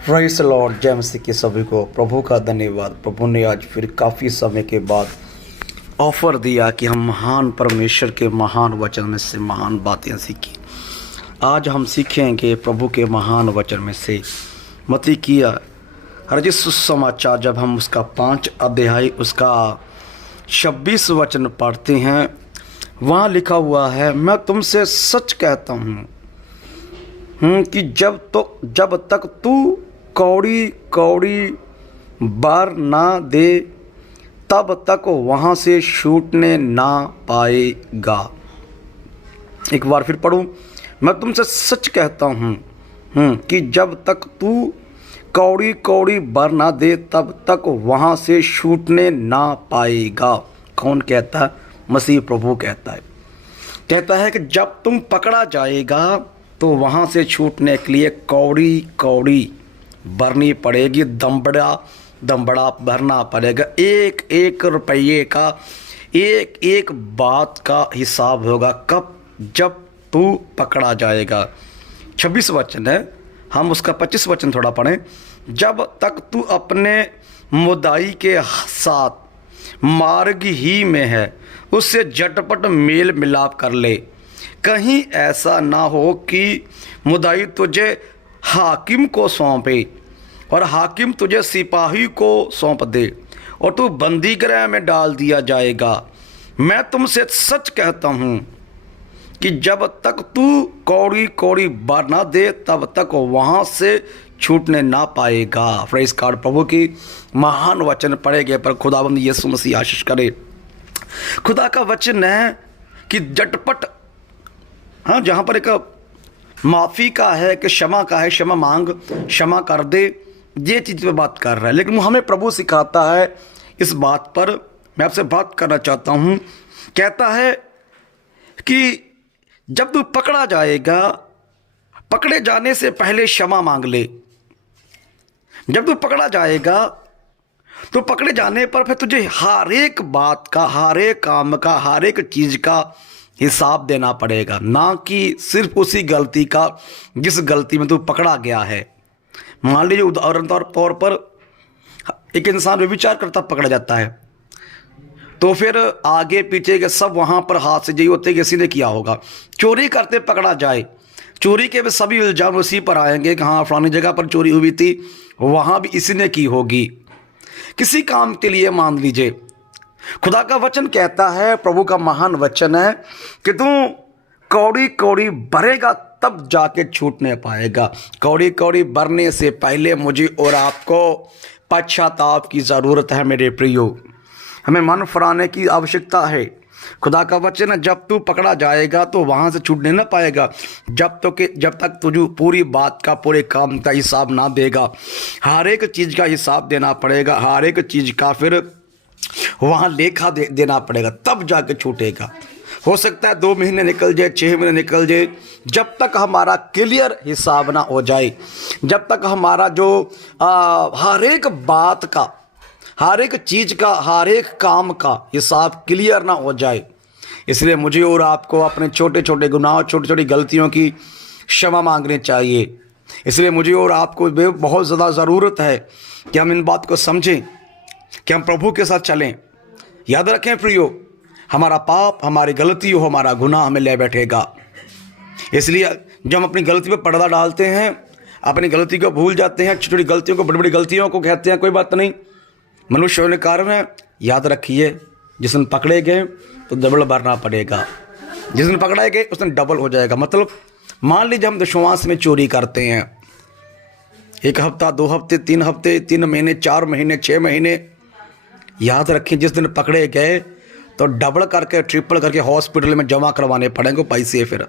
Praise Lord, जय मसीह के सभी को प्रभु का धन्यवाद। प्रभु ने आज फिर काफ़ी समय के बाद ऑफ़र दिया कि हम महान परमेश्वर के महान वचन में से महान बातें सीखें। आज हम सीखेंगे प्रभु के महान वचन में से मत्ती की रचित सुसमाचार। जब हम उसका 5 अध्याय उसका 26 वचन पढ़ते हैं, वहाँ लिखा हुआ है, मैं तुमसे सच कहता हूँ कि जब तक तू कौड़ी कौड़ी बार ना दे तब तक वहाँ से छूटने ना पाएगा। एक बार फिर पढ़ूँ, मैं तुमसे सच कहता हूँ कि जब तक तू कौड़ी कौड़ी बार ना दे तब तक वहाँ से छूटने ना पाएगा। कौन कहता है? मसीह प्रभु कहता है कि जब तुम पकड़ा जाएगा तो वहाँ से छूटने के लिए कौड़ी कौड़ी भरनी पड़ेगी, दमबड़ा भरना पड़ेगा। एक एक रुपये का एक एक बात का हिसाब होगा कब? जब तू पकड़ा जाएगा। 26 वचन है, हम उसका 25 वचन थोड़ा पढ़ें। जब तक तू अपने मुद्दाई के साथ मार्ग ही में है, उससे झटपट मेल मिलाप कर ले। कहीं ऐसा ना हो कि मुद्दाई तुझे हाकिम को सौंपे और हाकिम तुझे सिपाही को सौंप दे और तू बंदी गृह में डाल दिया जाएगा। मैं तुमसे सच कहता हूँ कि जब तक तू कौड़ी कौड़ी बार ना दे तब तक वहाँ से छूटने ना पाएगा। Praise God. प्रभु की महान वचन पढ़े गए पर खुदाबंद यीशु मसीह आशीष करे। खुदा का वचन है कि झटपट, हाँ, जहाँ पर एक माफ़ी का है कि क्षमा का है, क्षमा मांग, क्षमा कर दे, ये चीज़ पे बात कर रहा है। लेकिन हमें प्रभु सिखाता है, इस बात पर मैं आपसे बात करना चाहता हूँ। कहता है कि जब तू पकड़ा जाएगा, पकड़े जाने से पहले क्षमा मांग ले। जब तू पकड़ा जाएगा तो पकड़े जाने पर फिर तुझे हर एक बात का, हर एक काम का, हर एक चीज़ का हिसाब देना पड़ेगा, ना कि सिर्फ उसी गलती का जिस गलती में तू पकड़ा गया है। मान लीजिए उदाहरण तौर पर एक इंसान व्यभिचार करता पकड़ा जाता है, तो फिर आगे पीछे के सब वहाँ पर हाथ से यही होते कि किसी ने किया होगा। चोरी करते पकड़ा जाए, चोरी के भी सभी इल्ज़ाम उसी पर आएंगे कि हाँ फलानी जगह पर चोरी हुई थी, वहाँ भी इसी ने की होगी। किसी काम के लिए मान लीजिए, खुदा का वचन कहता है, प्रभु का महान वचन है कि तू कौड़ी कौड़ी भरेगा तब जाके छूटने पाएगा। कौड़ी कौड़ी भरने से पहले मुझे और आपको पश्चाताप की ज़रूरत है। मेरे प्रियो, हमें मन फिराने की आवश्यकता है। खुदा का वचन है, जब तू पकड़ा जाएगा तो वहाँ से छूटने ना पाएगा जब तक तुझे पूरी बात का, पूरे काम का हिसाब ना देगा। हर एक चीज़ का हिसाब देना पड़ेगा, हर एक चीज़ का फिर वहाँ लेखा देना पड़ेगा, तब जाके छूटेगा। हो सकता है 2 महीने निकल जाए, 6 महीने निकल जाए, जब तक हमारा क्लियर हिसाब ना हो जाए, जब तक हमारा जो हर एक बात का, हर एक चीज़ का, हर एक काम का हिसाब क्लियर ना हो जाए। इसलिए मुझे और आपको अपने छोटे छोटे गुनाह, छोटी छोटी गलतियों की क्षमा मांगनी चाहिए। इसलिए मुझे और आपको बहुत ज़्यादा ज़रूरत है कि हम इन बात को समझें कि हम प्रभु के साथ चलें। याद रखें प्रियो, हमारा पाप, हमारी गलती हो, हमारा गुनाह हमें ले बैठेगा। इसलिए जब हम अपनी गलती पर पर्दा डालते हैं, अपनी गलती को भूल जाते हैं, छोटी छोटी गलतियों को, बड़ी बड़ी गलतियों को कहते हैं कोई बात नहीं, मनुष्य होने के कारण है। याद रखिए, जिस दिन पकड़े गए तो डबल भरना पड़ेगा, जिस दिन पकड़ाए गए उस दिन डबल हो जाएगा। मतलब मान लीजिए हम विश्वास में चोरी करते हैं, 1 हफ्ता, 2 हफ्ते, 3 हफ्ते, 3 महीने, 4 महीने, 6 महीने, याद रखें जिस दिन पकड़े गए तो डबल करके, ट्रिपल करके हॉस्पिटल में जमा करवाने पड़ेंगे पैसे। फिर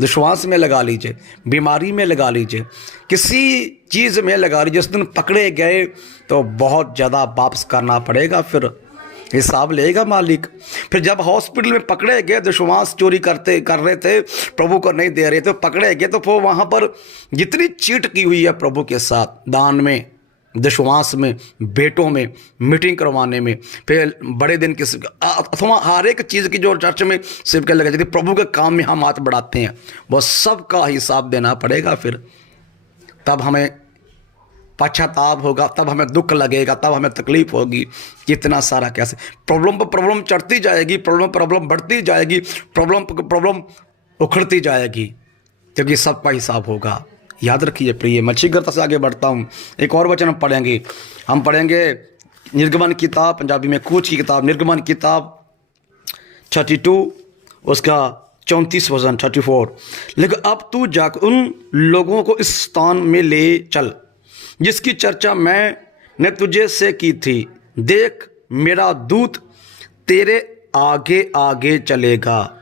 विश्वास में लगा लीजिए, बीमारी में लगा लीजिए, किसी चीज़ में लगा लीजिए, जिस दिन पकड़े गए तो बहुत ज़्यादा वापस करना पड़ेगा, फिर हिसाब लेगा मालिक। फिर जब हॉस्पिटल में पकड़े गए, विश्वास चोरी कर रहे थे, प्रभु को नहीं दे रहे थे, पकड़े गए, तो फिर वहाँ पर जितनी चीट की हुई है प्रभु के साथ, दान में, विश्वास में, बेटों में, मीटिंग करवाने में, फिर बड़े दिन के अथवा हर एक चीज़ की जो चर्च में सिर्फ लगा जाती, प्रभु के काम में हम हाथ बढ़ाते हैं, वो सब का हिसाब देना पड़ेगा। फिर तब हमें पश्चाताप होगा, तब हमें दुख लगेगा, तब हमें तकलीफ होगी। कितना सारा कैसे प्रॉब्लम पर प्रॉब्लम चढ़ती जाएगी, प्रॉब्लम बढ़ती जाएगी, प्रॉब्लम उखड़ती जाएगी, क्योंकि सबका हिसाब होगा। याद रखिए प्रिय, मैं शीघ्रता से आगे बढ़ता हूँ। एक और वचन हम पढ़ेंगे निर्गमन किताब, पंजाबी में कूच की किताब, निर्गमन किताब 32 उसका 34 वचन 34। लेकिन अब तू जाकर उन लोगों को इस स्थान में ले चल जिसकी चर्चा मैंने तुझे से की थी। देख, मेरा दूत तेरे आगे आगे चलेगा।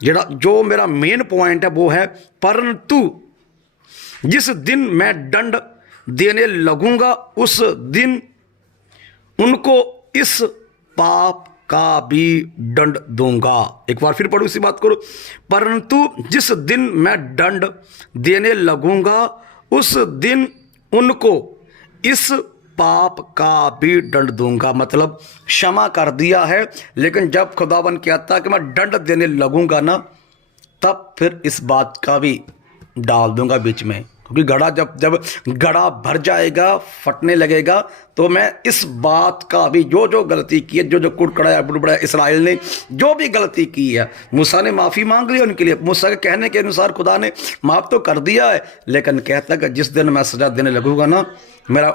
जो मेरा मेन पॉइंट है वो है, परंतु जिस दिन मैं दंड देने लगूंगा उस दिन उनको इस पाप का भी दंड दूंगा। एक बार फिर पढ़ो, इसी बात करो। परंतु जिस दिन मैं दंड देने लगूंगा उस दिन उनको इस पाप का भी दंड दूंगा। मतलब क्षमा कर दिया है, लेकिन जब खुदावन कहता है कि मैं दंड देने लगूंगा ना, तब फिर इस बात का भी डाल दूंगा बीच में। क्योंकि घड़ा जब घड़ा भर जाएगा, फटने लगेगा, तो मैं इस बात का भी जो गलती की है, जो कुड़कड़ाया बुड़बड़ाया इसराइल ने जो भी गलती की है, मूसा ने माफ़ी मांग ली उनके लिए। मूसा के कहने के अनुसार खुदा ने माफ़ तो कर दिया है, लेकिन कहता है कि जिस दिन मैं सजा देने लगूंगा ना, मेरे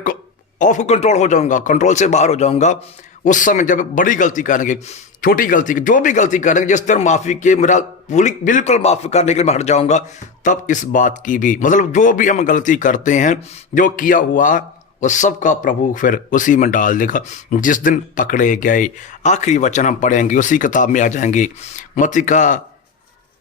को ऑफ कंट्रोल हो जाऊंगा, कंट्रोल से बाहर हो जाऊंगा। उस समय जब बड़ी गलती करेंगे, छोटी गलती, जो भी गलती करेंगे, जिस तरह माफ़ी के मेरा बिल्कुल माफ़ी करने के लिए मैं हट जाऊंगा, तब इस बात की भी, मतलब जो भी हम गलती करते हैं, जो किया हुआ वो सब का प्रभु फिर उसी में डाल देगा जिस दिन पकड़े गए। आखिरी वचन हम पढ़ेंगे, उसी किताब में आ जाएंगे, मत्ती का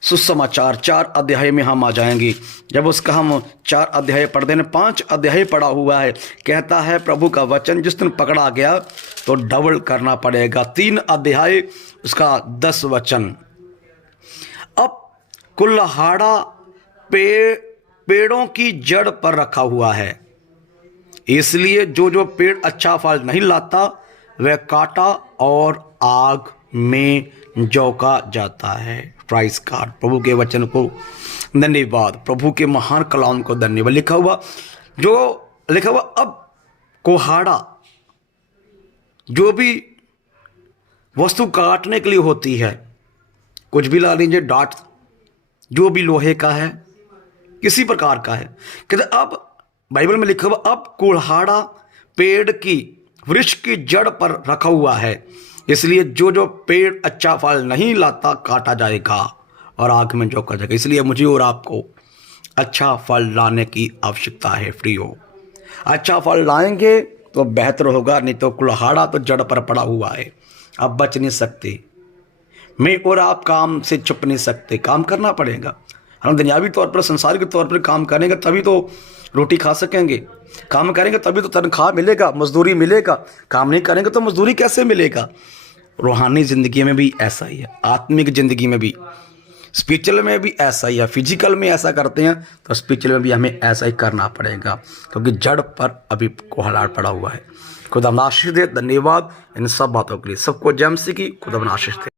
सुसमाचार 4 अध्याय में हम आ जाएंगे। जब उसका हम 4 अध्याय पढ़ देने, 5 अध्याय पढ़ा हुआ है, कहता है प्रभु का वचन, जिस दिन पकड़ा गया तो डबल करना पड़ेगा। 3 अध्याय उसका 10 वचन। अब कुल्हाड़ा पेड़ों की जड़ पर रखा हुआ है, इसलिए जो पेड़ अच्छा फल नहीं लाता वह काटा और आग में झोंका जाता है। प्राइस कार्ड, प्रभु के वचन को धन्यवाद, प्रभु के महान कलाम को धन्यवाद। लिखा हुआ अब कुल्हाड़ा जो भी वस्तु काटने के लिए होती है, कुछ भी ला लीजिए, डाट जो भी लोहे का है, किसी प्रकार का है, कहते अब बाइबल में लिखा हुआ अब कुल्हाड़ा पेड़ की वृक्ष की जड़ पर रखा हुआ है, इसलिए जो पेड़ अच्छा फल नहीं लाता काटा जाएगा और आग में झोंका जाएगा। इसलिए मुझे और आपको अच्छा फल लाने की आवश्यकता है। फ्री हो, अच्छा फल लाएंगे तो बेहतर होगा, नहीं तो कुल्हाड़ा तो जड़ पर पड़ा हुआ है, अब बच नहीं सकते। मैं और आप काम से छुप नहीं सकते, काम करना पड़ेगा। हम दुनियावी तौर पर, संसारिक तौर पर काम करेंगे तभी तो रोटी खा सकेंगे, काम करेंगे तभी तो तनख्वाह मिलेगा, मजदूरी मिलेगा। काम नहीं करेंगे तो मजदूरी कैसे मिलेगा। रूहानी ज़िंदगी में भी ऐसा ही है, आत्मिक ज़िंदगी में भी, स्पिरिचुअल में भी ऐसा ही है। फिजिकल में ऐसा करते हैं तो स्पिरिचुअल में भी हमें ऐसा ही करना पड़ेगा, क्योंकि जड़ पर अभी कुल्हाड़ा पड़ा हुआ है। खुदा आशीष दे। धन्यवाद इन सब बातों के लिए। सबको जय मसीह की। खुदा आशीष दे।